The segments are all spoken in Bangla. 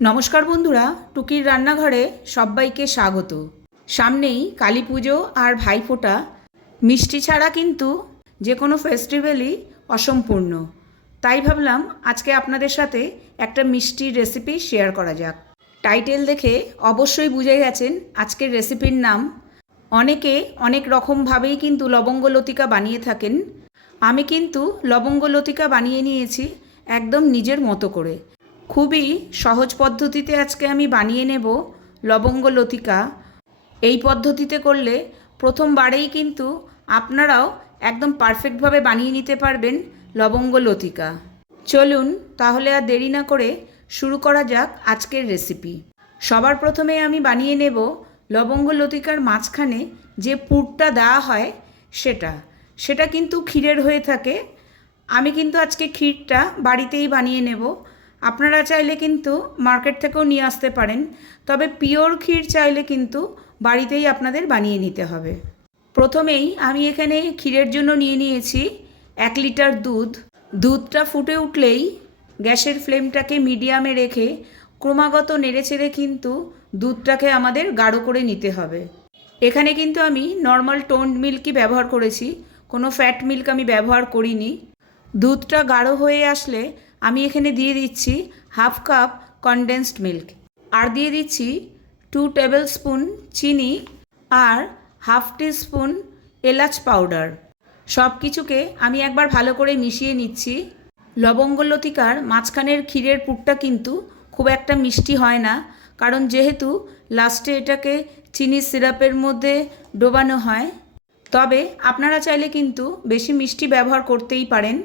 নমস্কার বন্ধুরা, টুকির রান্নাঘরে সবাইকে স্বাগত। সামনেই কালী পুজো আর ভাইফোঁটা। মিষ্টি ছাড়া কিন্তু যে কোনো ফেস্টিভ্যালই অসম্পূর্ণ। তাই ভাবলাম আজকে আপনাদের সাথে একটা মিষ্টির রেসিপি শেয়ার করা যাক। টাইটেল দেখে অবশ্যই বুঝে গেছেন আজকের রেসিপির নাম। অনেকে অনেক রকমভাবেই কিন্তু লবঙ্গ লতিকা বানিয়ে থাকেন। আমি কিন্তু লবঙ্গ লতিকা বানিয়ে নিয়েছি একদম নিজের মতো করে। খুবই সহজ পদ্ধতিতে আজকে আমি বানিয়ে নেব লবঙ্গ লতিকা। এই পদ্ধতিতে করলে প্রথমবারেই কিন্তু আপনারাও একদম পারফেক্টভাবে বানিয়ে নিতে পারবেন লবঙ্গ লতিকা। চলুন তাহলে আর দেরি না করে শুরু করা যাক আজকের রেসিপি। সবার প্রথমে আমি বানিয়ে নেব লবঙ্গ লতিকার মাঝখানে যে পুরটা দেওয়া হয় সেটা কিন্তু ক্ষীরের হয়ে থাকে। আমি কিন্তু আজকে ক্ষীরটা বাড়িতেই বানিয়ে নেব। আপনারা চাইলে কিন্তু মার্কেট থেকেও নিয়ে আসতে পারেন, তবে পিওর ক্ষীর চাইলে কিন্তু বাড়িতেই আপনাদের বানিয়ে নিতে হবে। প্রথমেই আমি এখানে ক্ষীরের জন্য নিয়ে নিয়েছি 1 লিটার দুধ। দুধটা ফুটে উঠলেই গ্যাসের ফ্লেমটাকে মিডিয়ামে রেখে ক্রমাগত নেড়েচেড়ে কিন্তু দুধটাকে আমাদের গাঢ় করে নিতে হবে। এখানে কিন্তু আমি নর্মাল টোন্ড মিল্কই ব্যবহার করেছি, কোনো ফ্যাট মিল্ক আমি ব্যবহার করিনি। দুধটা গাঢ় হয়ে আসলে আমি এখানে দিয়ে দিচ্ছি 1/2 কাপ কনডেন্সড মিল্ক, আর দিয়ে দিচ্ছি 2 টেবিল স্পুন চিনি আর 1/2 টিস্পুন এলাচ পাউডার। সব কিছুকে আমি একবার ভালো করে মিশিয়ে নিচ্ছি। লবঙ্গ লতিকার মাঝখানের ক্ষীরের পুরটা কিন্তু খুব একটা মিষ্টি হয় না, কারণ যেহেতু লাস্টে এটাকে চিনি সিরাপের মধ্যে ডোবানো হয়। তবে আপনারা চাইলে কিন্তু বেশি মিষ্টি ব্যবহার করতেই পারেন।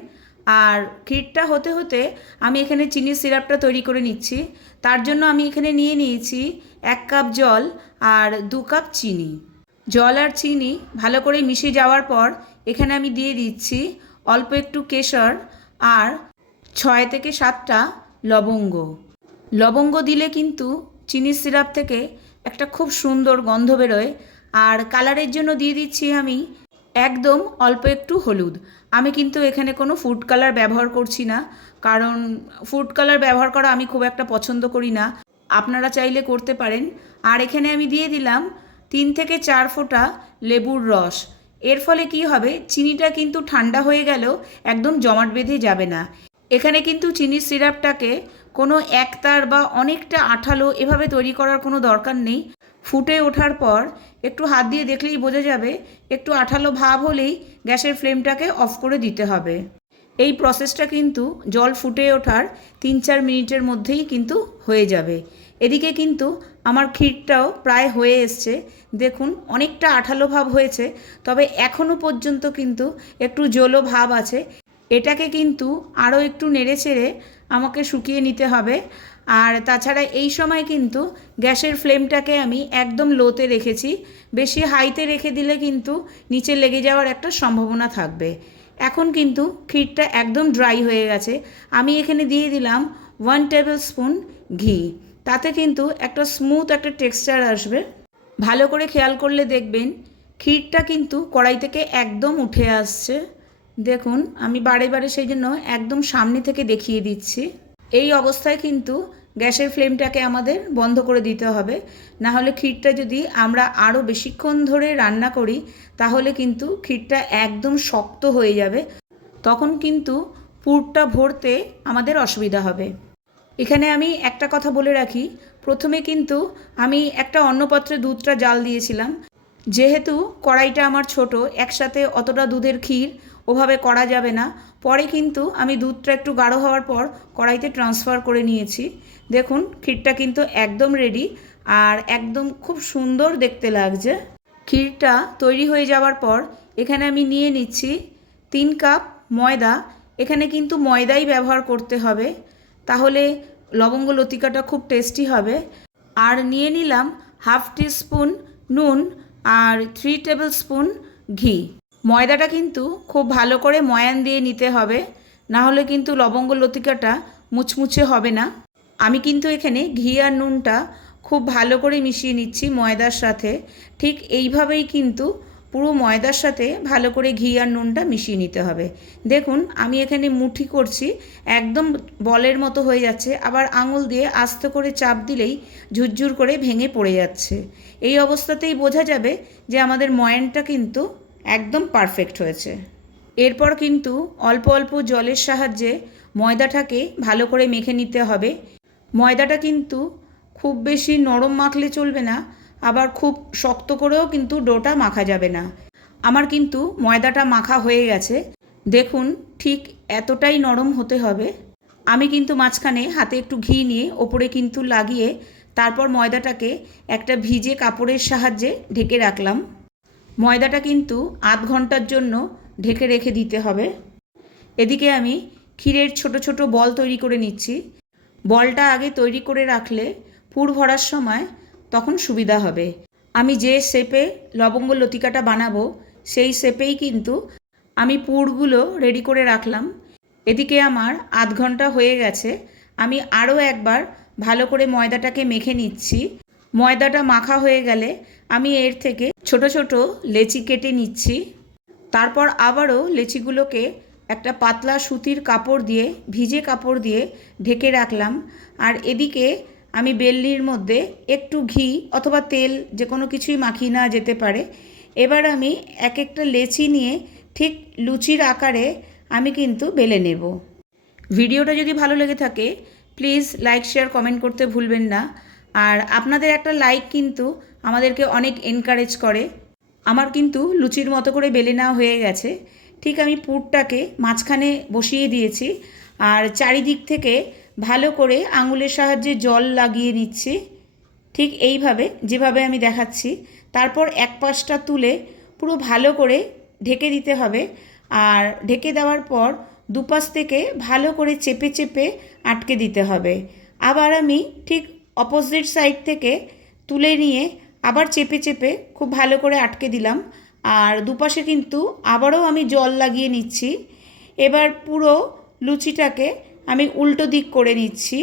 আর ক্ষীরটা হতে হতে আমি এখানে চিনির সিরাপটা তৈরি করে নিচ্ছি। তার জন্য আমি এখানে নিয়ে নিয়েছি 1 কাপ জল আর 2 কাপ চিনি। জল আর চিনি ভালো করে মিশে যাওয়ার পর এখানে আমি দিয়ে দিচ্ছি অল্প একটু কেশর আর 6 থেকে 7টা লবঙ্গ। লবঙ্গ দিলে কিন্তু চিনির সিরাপ থেকে একটা খুব সুন্দর গন্ধ বেরোয়। আর কালারের জন্য দিয়ে দিচ্ছি আমি একদম অল্প একটু হলুদ। আমি কিন্তু এখানে কোনো ফুড কালার ব্যবহার করছি না, কারণ ফুড কালার ব্যবহার করা আমি খুব একটা পছন্দ করি না। আপনারা চাইলে করতে পারেন। আর এখানে আমি দিয়ে দিলাম 3 থেকে 4 ফোঁটা লেবুর রস। এর ফলে কি হবে, চিনিটা কিন্তু ঠান্ডা হয়ে গেলেও একদম জমাট বেঁধে যাবে না। এখানে কিন্তু চিনির সিরাপটাকে কোনো একতার বা অনেকটা আঠালো এভাবে তৈরি করার কোনো দরকার নেই। ফুটে ওঠার পর একটু হাত দিয়ে দেখলেই বোঝা যাবে একটু আঠালো ভাব হলেই গ্যাসের ফ্লেমটাকে অফ করে দিতে হবে। এই প্রসেসটা কিন্তু জল ফুটে ওঠার 3-4 মিনিটের মধ্যেই কিন্তু হয়ে যাবে। এদিকে কিন্তু আমার ক্ষীরটাও প্রায় হয়ে এসছে। দেখুন অনেকটা আঠালো ভাব হয়েছে, তবে এখনও পর্যন্ত কিন্তু একটু জলো ভাব আছে। এটাকে কিন্তু আরও একটু নেড়েচেড়ে আমাকে শুকিয়ে নিতে হবে। আর তাছাড়া এই সময় কিন্তু গ্যাসের ফ্লেমটাকে আমি একদম লোতে রেখেছি। বেশি হাইতে রেখে দিলে কিন্তু নিচে লেগে যাওয়ার একটা সম্ভাবনা থাকবে। এখন কিন্তু ক্ষীরটা একদম ড্রাই হয়ে গেছে। আমি এখানে দিয়ে দিলাম 1 টেবিল স্পুন ঘি। তাতে কিন্তু একটা স্মুথ একটা টেক্সচার আসবে। ভালো করে খেয়াল করলে দেখবেন ক্ষীরটা কিন্তু কড়াই থেকে একদম উঠে আসছে। দেখুন আমি বারে বারে সেই জন্য একদম সামনে থেকে দেখিয়ে দিচ্ছি। এই অবস্থায় কিন্তু গ্যাসের ফ্লেমটাকে আমাদের বন্ধ করে দিতে হবে, না হলে ক্ষীরটা যদি আমরা আরও বেশিক্ষণ ধরে রান্না করি তাহলে কিন্তু ক্ষীরটা একদম শক্ত হয়ে যাবে। তখন কিন্তু পুরটা ভরতে আমাদের অসুবিধা হবে। এখানে আমি একটা কথা বলে রাখি, প্রথমে কিন্তু আমি একটা অন্য পাত্রে দুধটা জাল দিয়েছিলাম। যেহেতু কড়াইটা আমার ছোট, একসাথে অতটা দুধের ক্ষীর ওভাবে করা যাবে না। পরে কিন্তু আমি দুধটা একটু গাঢ় হওয়ার পর কড়াইতে ট্রান্সফার করে নিয়েছি। দেখুন ক্ষীরটা কিন্তু একদম রেডি আর একদম খুব সুন্দর দেখতে লাগছে। ক্ষীরটা তৈরি হয়ে যাওয়ার পর এখানে আমি নিয়ে নিচ্ছি 3 কাপ ময়দা। এখানে কিন্তু ময়দাই ব্যবহার করতে হবে, তাহলে লবঙ্গ লতিকাটা খুব টেস্টি হবে। আর নিয়ে নিলাম 1/2 টিস্পুন নুন আর 3 টেবিল স্পুন ঘি। ময়দাটা কিন্তু খুব ভালো করে ময়ান দিয়ে নিতে হবে, না হলে কিন্তু লবঙ্গ লতিকাটা মুচমুচে হবে না। আমি কিন্তু এখানে ঘি আর নুনটা খুব ভালো করে মিশিয়ে নিচ্ছি ময়দার সাথে। ঠিক এইভাবেই কিন্তু পুরো ময়দার সাথে ভালো করে ঘি আর নুনটা মিশিয়ে নিতে হবে। দেখুন আমি এখানে মুঠি করছি, একদম বলের মতো হয়ে যাচ্ছে, আবার আঙুল দিয়ে আস্তে করে চাপ দিলেই ঝুরঝুর করে ভেঙে পড়ে যাচ্ছে। এই অবস্থাতেই বোঝা যাবে যে আমাদের ময়ানটা কিন্তু একদম পারফেক্ট হয়েছে। এরপর কিন্তু অল্প অল্প জলের সাহায্যে ময়দাটাকে ভালো করে মেখে নিতে হবে। ময়দাটা কিন্তু খুব বেশি নরম মাখলে চলবে না, আবার খুব শক্ত করেও কিন্তু ডোটা মাখা যাবে না। আমার কিন্তু ময়দাটা মাখা হয়ে গেছে, দেখুন ঠিক এতটাই নরম হতে হবে। আমি কিন্তু মাঝখানে হাতে একটু ঘি নিয়ে ওপরে কিন্তু লাগিয়ে তারপর ময়দাটাকে একটা ভিজে কাপড়ের সাহায্যে ঢেকে রাখলাম। ময়দাটা কিন্তু আধ ঘন্টার জন্য ঢেকে রেখে দিতে হবে। এদিকে আমি ক্ষীরের ছোট ছোট বল তৈরি করে নিচ্ছি। বলটা আগে তৈরি করে রাখলে পুর ভরার সময় তখন সুবিধা হবে। আমি যে শেপে লবঙ্গ লতিকাটা বানাবো সেই শেপেই কিন্তু আমি পুরগুলো রেডি করে রাখলাম। এদিকে আমার আধ ঘন্টা হয়ে গেছে, আমি আরও একবার ভালো করে ময়দাটাকে মেখে নিচ্ছি। ময়দাটা মাখা হয়ে গেলে আমি এর থেকে ছোট ছোট লেচি কেটে নিচ্ছি। তারপর আবারও লেচিগুলোকে একটা পাতলা সুতির কাপড় দিয়ে, ভিজে কাপড় দিয়ে ঢেকে রাখলাম। আর এদিকে আমি বেলনির মধ্যে একটু ঘি অথবা তেল যে কোনো কিছুই মাখিয়ে নেওয়া যেতে পারে। এবার আমি এক একটা লেচি নিয়ে ঠিক লুচির আকারে আমি কিন্তু বেলে নেব। ভিডিওটা যদি ভালো লেগে থাকে প্লিজ লাইক শেয়ার কমেন্ট করতে ভুলবেন না। আর আপনাদের একটা লাইক কিন্তু আমাদেরকে অনেক এনকারেজ করে। আমার কিন্তু লুচির মতো করে বেলে নেওয়া হয়ে গেছে। ঠিক আমি পুরটাকে মাঝখানে বসিয়ে দিয়েছি আর চারিদিক থেকে ভালো করে আঙুলের সাহায্যে জল লাগিয়ে নিচ্ছি, ঠিক এইভাবে যেভাবে আমি দেখাচ্ছি। তারপর এক পাশটা তুলে পুরো ভালো করে ঢেকে দিতে হবে। আর ঢেকে দেওয়ার পর দুপাশ থেকে ভালো করে চেপে চেপে আটকে দিতে হবে। আবার আমি ঠিক অপোজিট সাইড থেকে তুলে নিয়ে আবার চেপে চেপে খুব ভালো করে আটকে দিলাম। আর দুপাশে কিন্তু আবারও আমি জল লাগিয়ে নিচ্ছি। এবার পুরো লুচিটাকে আমি উল্টো দিক করে নিচ্ছি।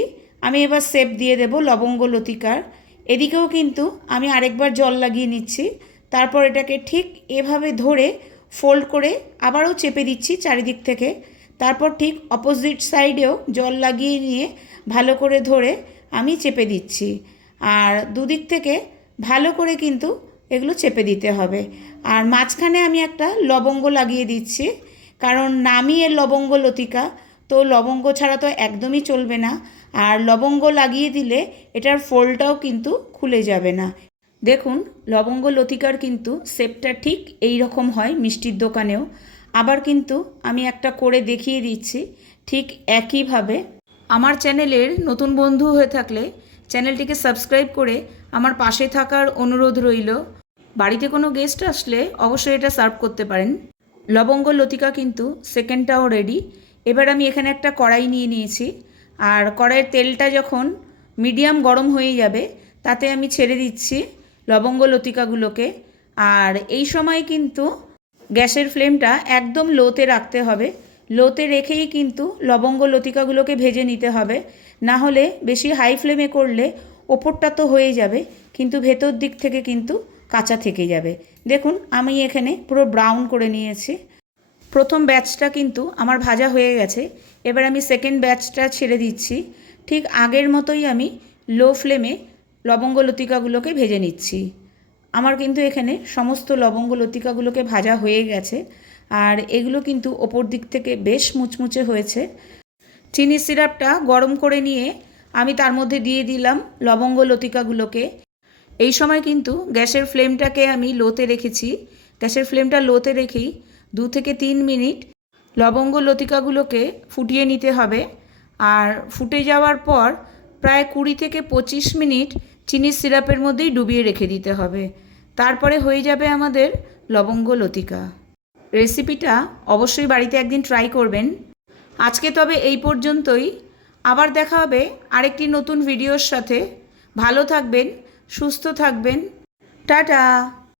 আমি এবার শেপ দিয়ে দেব লবঙ্গ লতিকার। এদিকেও কিন্তু আমি আরেকবার জল লাগিয়ে নিচ্ছি। তারপর এটাকে ঠিক এভাবে ধরে ফোল্ড করে আবারও চেপে দিচ্ছি চারিদিক থেকে। তারপর ঠিক অপোজিট সাইডেও জল লাগিয়ে নিয়ে ভালো করে ধরে আমি চেপে দিচ্ছি। আর দুদিক থেকে ভালো করে কিন্তু এগুলো চেপে দিতে হবে। আর মাঝখানে আমি একটা লবঙ্গ লাগিয়ে দিচ্ছি, কারণ নামই এর লবঙ্গ লতিকা, তো লবঙ্গ ছাড়া তো একদমই চলবে না। আর লবঙ্গ লাগিয়ে দিলে এটার ফোল্ডটাও কিন্তু খুলে যাবে না। দেখুন লবঙ্গ লতিকার কিন্তু শেপটা ঠিক এই রকম হয় মিষ্টির দোকানেও। আবার কিন্তু আমি একটা করে দেখিয়ে দিচ্ছি ঠিক একইভাবে। আমার চ্যানেলের নতুন বন্ধু হয়ে থাকলে চ্যানেলটিকে সাবস্ক্রাইব করে আমার পাশে থাকার অনুরোধ রইল। বাড়িতে কোনো গেস্ট আসলে অবশ্যই এটা সার্ভ করতে পারেন। লবঙ্গ লতিকা কিন্তু সেকেন্ডটাও রেডি। এবার আমি এখানে একটা কড়াই নিয়ে নিয়েছি, আর কড়াইয়ের তেলটা যখন মিডিয়াম গরম হয়ে যাবে তাতে আমি ছেড়ে দিচ্ছি লবঙ্গ লতিকাগুলোকে। আর এই সময় কিন্তু গ্যাসের ফ্লেমটা একদম লোতে রাখতে হবে। লোতে রেখেই কিন্তু লবঙ্গ লতিকাগুলোকে ভেজে নিতে হবে, না হলে বেশি হাই ফ্লেমে করলে ওপরটা তো হয়ে যাবে কিন্তু ভেতর দিক থেকে কিন্তু কাঁচা থেকে যাবে। দেখুন আমি এখানে পুরো ব্রাউন করে নিয়েছি। প্রথম ব্যাচটা কিন্তু আমার ভাজা হয়ে গেছে। এবার আমি সেকেন্ড ব্যাচটা ছেড়ে দিচ্ছি। ঠিক আগের মতোই আমি লো ফ্লেমে লবঙ্গ লতিকাগুলোকে ভেজে নিচ্ছি। আমার কিন্তু এখানে সমস্ত লবঙ্গ লতিকাগুলোকে ভাজা হয়ে গেছে, আর এগুলো কিন্তু ওপর দিক থেকে বেশ মুচমুচে হয়েছে। চিনি সিরাপটা গরম করে নিয়ে আমি তার মধ্যে দিয়ে দিলাম লবঙ্গ লতিকাগুলোকে। এই সময় কিন্তু গ্যাসের ফ্লেমটাকে আমি লোতে রেখেছি। গ্যাসের ফ্লেমটা লোতে রেখেই 2 থেকে 3 মিনিট লবঙ্গ লতিকাগুলোকে ফুটিয়ে নিতে হবে। আর ফুটে যাওয়ার পর প্রায় 20 থেকে 25 মিনিট চিনির সিরাপের মধ্যেই ডুবিয়ে রেখে দিতে হবে। তারপরে হয়ে যাবে আমাদের লবঙ্গ লতিকা। রেসিপিটা অবশ্যই বাড়িতে একদিন ট্রাই করবেন। আজকে তবে এই পর্যন্তই। আবার দেখা হবে আরেকটি নতুন ভিডিওর সাথে। ভালো থাকবেন, সুস্থ থাকবেন। টাটা।